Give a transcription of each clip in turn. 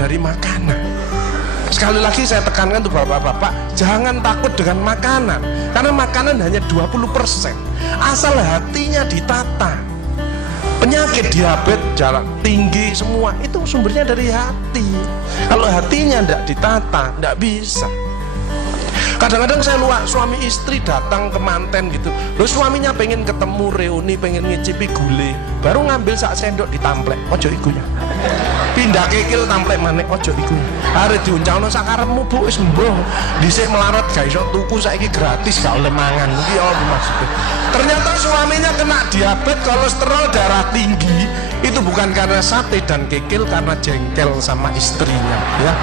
dari makanan. Sekali lagi saya tekankan tuh bapak-bapak, jangan takut dengan makanan, karena makanan hanya 20%, asal hatinya ditata. Penyakit diabetes, darah tinggi, semua itu sumbernya dari hati. Kalau hatinya tidak ditata, tidak bisa. Kadang-kadang saya luar suami istri datang ke manten gitu, loh suaminya pengen ketemu reuni, pengen ngicipi gulai, baru ngambil sak sendok ditamplek, ojo ikunya. Pindah kekil tamplek maneh, ojo ikunya. Arep diuncalno sakarepmu bu, wis mbuh. Dhisik melarat gak iso tuku, saiki gratis gak oleh mangan. Iki apa maksudnya? Ternyata suaminya kena diabetes, kolesterol, darah tinggi. Itu bukan karena sate dan kekil, karena jengkel sama istrinya, ya.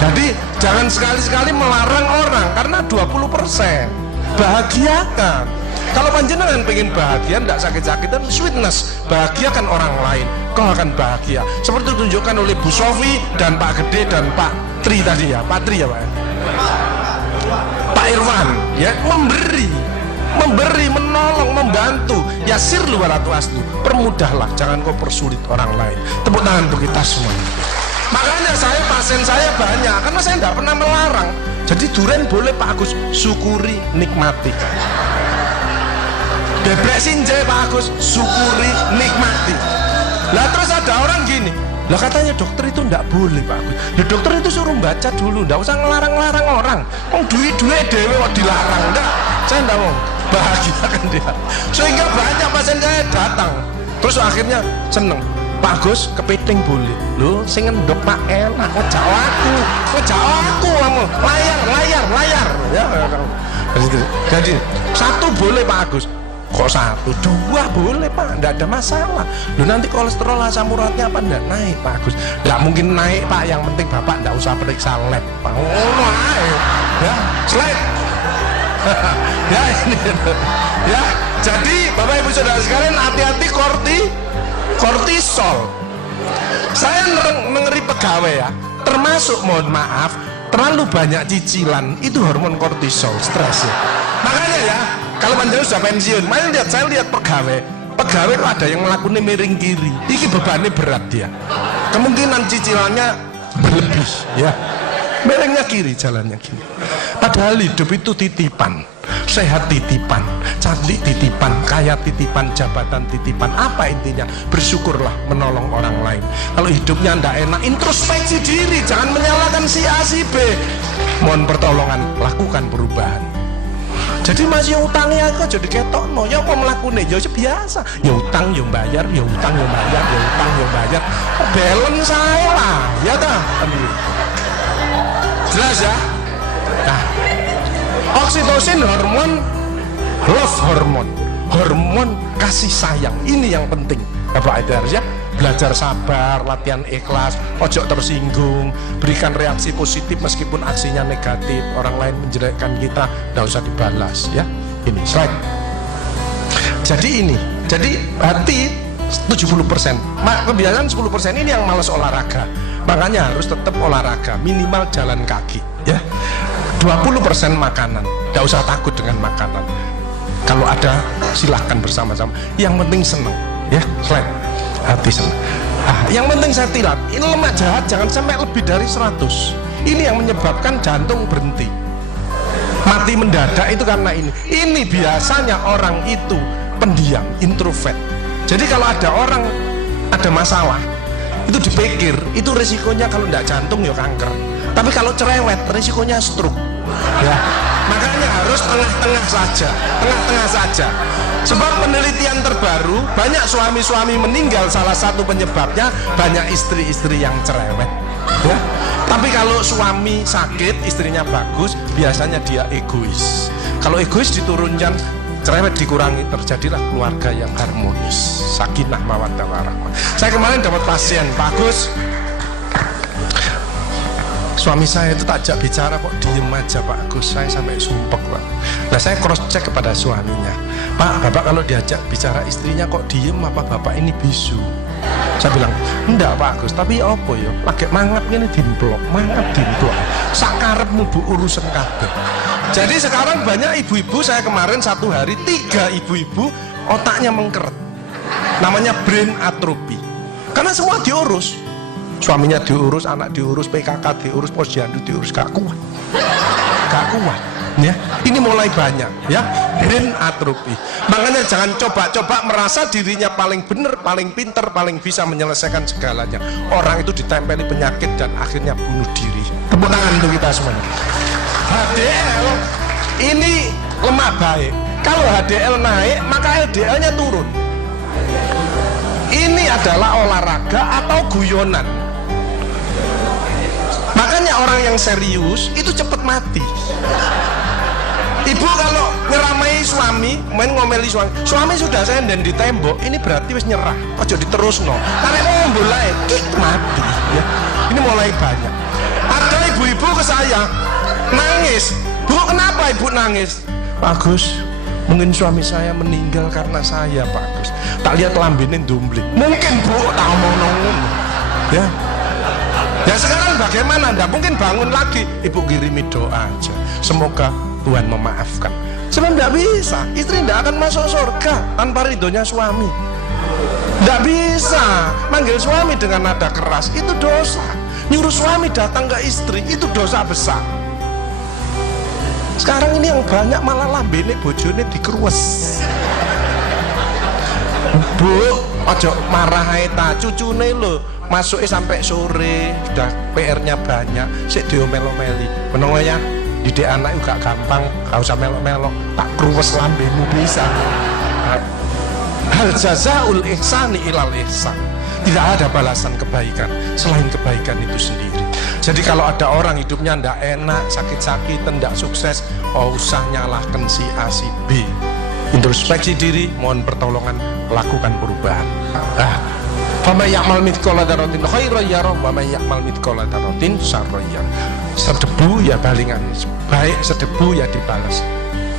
Jadi jangan sekali-sekali melarang orang, karena 20%. Bahagiakan. Kalau panjenengan pengen bahagia, tidak sakit-sakitan, sweetness, bahagiakan orang lain, kau akan bahagia. Seperti ditunjukkan oleh Bu Sofi dan Pak Gede dan Pak Tri tadi ya, Pak Tri ya Pak. Pak Irwan ya, memberi, menolong, membantu. Yasir lu walatu aslu, permudahlah, jangan kau persulit orang lain. Tepuk tangan untuk kita semua. Makanya pasien saya banyak, karena saya tidak pernah melarang. Jadi durian boleh Pak Agus, syukuri, nikmati. Geblek sinjai Pak Agus, syukuri, nikmati. Lah terus ada orang gini, lah katanya dokter itu tidak boleh Pak Agus. Ya dokter itu suruh baca dulu, tidak usah ngelarang-larang orang. Duit dewe kok dilarang, enggak. Saya tidak mau, bahagiakan dia. Sehingga banyak pasien saya datang, terus akhirnya seneng. Pak Gus, kepiting boleh. Loh, sing ngendok Pak enak, ngejak aku kamu. Layar. Ya. Jadi, satu boleh Pak Agus. Kok satu? Dua boleh Pak, enggak ada masalah. Loh, nanti kolesterol asam uratnya apa enggak naik Pak Agus? Enggak mungkin naik Pak, yang penting Bapak enggak usah periksa lab Pak. Ya, slide. Ya ini. Ya, jadi Bapak Ibu Saudara sekalian, hati-hati kortisol. Saya ngeri pegawai ya, termasuk mohon maaf terlalu banyak cicilan, itu hormon kortisol, stres ya. Makanya ya, kalau panjang sudah pensiun, saya lihat pegawai itu ada yang melakukan miring kiri, ini bebannya berat dia, kemungkinan cicilannya berlebih ya, miringnya kiri, jalannya kiri. Padahal hidup itu titipan, sehat titipan, cantik titipan, kaya titipan, jabatan titipan. Apa intinya? Bersyukurlah, menolong orang lain. Kalau hidupnya ndak enak, introspeksi diri, jangan menyalahkan si A si B. Mohon pertolongan, lakukan perubahan. Jadi masih utangnya kok jadi ketok no, ya apa melakukan ya biasa, ya utang ya bayar, ya utang ya bayar, ya utang ya bayar. Balance saya lah, ya dah. Jelas ya? Nah, oksitosin hormon love hormon kasih sayang, ini yang penting Bapak Ibu ya. Belajar sabar, latihan ikhlas, ojo tersinggung, berikan reaksi positif meskipun aksinya negatif. Orang lain menjelekkan kita, tidak usah dibalas ya. Ini slide. Jadi hati 70%, kebiasaan 10% ini yang malas olahraga. Makanya harus tetap olahraga, minimal jalan kaki ya. 20% makanan, tidak usah takut dengan makanan. Kalau ada silahkan bersama-sama. Yang penting senang ya. Slide. Hati senang. Yang penting saya tilat, ini lemak jahat jangan sampai lebih dari 100. Ini yang menyebabkan jantung berhenti, mati mendadak itu karena ini. Ini biasanya orang itu pendiam, introvert. Jadi kalau ada orang ada masalah, itu dipikir itu resikonya kalau tidak jantung ya kanker. Tapi kalau cerewet resikonya stroke. Ya, makanya harus tengah-tengah saja. Sebab penelitian terbaru, banyak suami-suami meninggal, salah satu penyebabnya banyak istri-istri yang cerewet ya. Tapi kalau suami sakit, istrinya bagus, biasanya dia egois. Kalau egois diturunkan, cerewet dikurangi, terjadilah keluarga yang harmonis, sakinah mawaddah warahmah. Saya kemarin dapat pasien, bagus, suami saya itu takjak bicara kok diem aja Pak Agus, saya sampai sumpek Pak. Nah saya cross check kepada suaminya, Pak, Bapak kalau diajak bicara istrinya kok diem, apa Bapak ini bisu? Saya bilang, enggak Pak Agus, tapi apa ya, lagi mangap ini dimplok, sakarepmu bu urusan kabeh. Jadi sekarang banyak ibu-ibu, saya kemarin satu hari 3 ibu-ibu otaknya mengkeret, namanya brain atrophy, karena semua diurus. suaminya diurus, anak diurus, PKK diurus, posyandu diurus, gak kuat ya. Ini mulai banyak ya, brain atrophy. Makanya jangan coba-coba merasa dirinya paling benar, paling pinter, paling bisa menyelesaikan segalanya. Orang itu ditempeli penyakit dan akhirnya bunuh diri. Tepuk tangan untuk kita semuanya. HDL ini lemah baik. Kalau HDL naik maka LDL-nya turun. Ini adalah olahraga atau guyonan. Makanya orang yang serius itu cepat mati. Ibu kalau ngeramai suami, main ngomeli suami sudah senden di tembok, ini berarti wis nyerah. Ojo diterus no. Karena mau mulai mati ya. Ini mulai banyak. Ada ibu-ibu ke saya nangis. Bu, kenapa ibu nangis? Pak Gus, mungkin suami saya meninggal karena saya, Pak Gus. Tak lihat lambene dumblik. Mungkin Bu, tak ngomong ya. Ya sekarang bagaimana? Nggak mungkin bangun lagi. Ibu kirimi doa aja. Semoga Tuhan memaafkan. Sebab nggak bisa. Istri nggak akan masuk surga tanpa ridhonya suami. Nggak bisa. Manggil suami dengan nada keras itu dosa. Nyuruh suami datang ke istri itu dosa besar. Sekarang ini yang banyak malah lambene bojone dikeruwes. Bu, ojo marah ae ta, cucune lho masuknya sampai sore, sudah PR-nya banyak, sik diomel-omeli. Menong ya, didik anak juga gampang, gak usah melok-melok, tak kruwes lambemu bisa. Hal jazaul ihsani ilal ihsan. Tidak ada balasan kebaikan selain kebaikan itu sendiri. Jadi kalau ada orang hidupnya ndak enak, sakit-sakitan, ndak sukses, oh usah nyalahkan si A si B. Introspeksi diri, mohon pertolongan, lakukan perubahan. Faman ya'mal mithqala dzarratin khairan yarah wa man ya'mal mithqala dzarratin syarran yarah. Sedebu ya balingan, baik sedebu ya dibalas.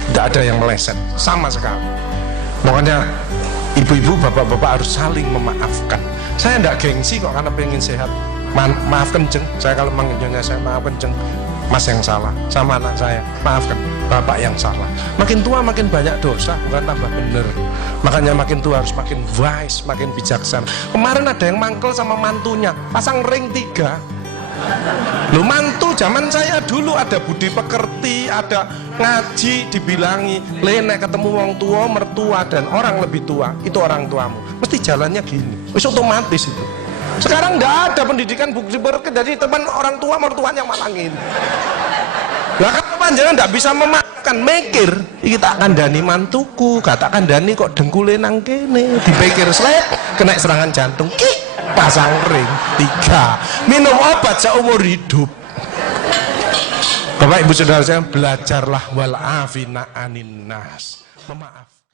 Tidak ada yang meleset sama sekali. Makanya ibu-ibu, bapak-bapak harus saling memaafkan. Saya tidak gengsi kok karena pengen sehat. Maaf kenceng, saya kalau manggilnya saya maaf kenceng. Mas yang salah, sama anak saya maafkan, bapak yang salah. Makin tua makin banyak dosa, bukan tambah bener. Makanya makin tua harus makin wise, makin bijaksana. Kemarin ada yang mangkel sama mantunya, pasang ring 3. Lu mantu zaman saya dulu ada budi pekerti, ada ngaji, dibilangi nek ketemu wong tua, mertua dan orang lebih tua, itu orang tuamu, mesti jalannya gini, wis otomatis itu. Sekarang nggak ada pendidikan bukti berket, jadi teman orang tua mertuanya malangin. Lah kan panjangan nggak bisa memakan, mikir kita akan dani mantuku, katakan dani kok dengkule nang kene, dipikir slek, kena serangan jantung, pasang ring 3, minum obat seumur hidup. Bapak Ibu Saudara saya, belajarlah wal afina anin nas, memaaf.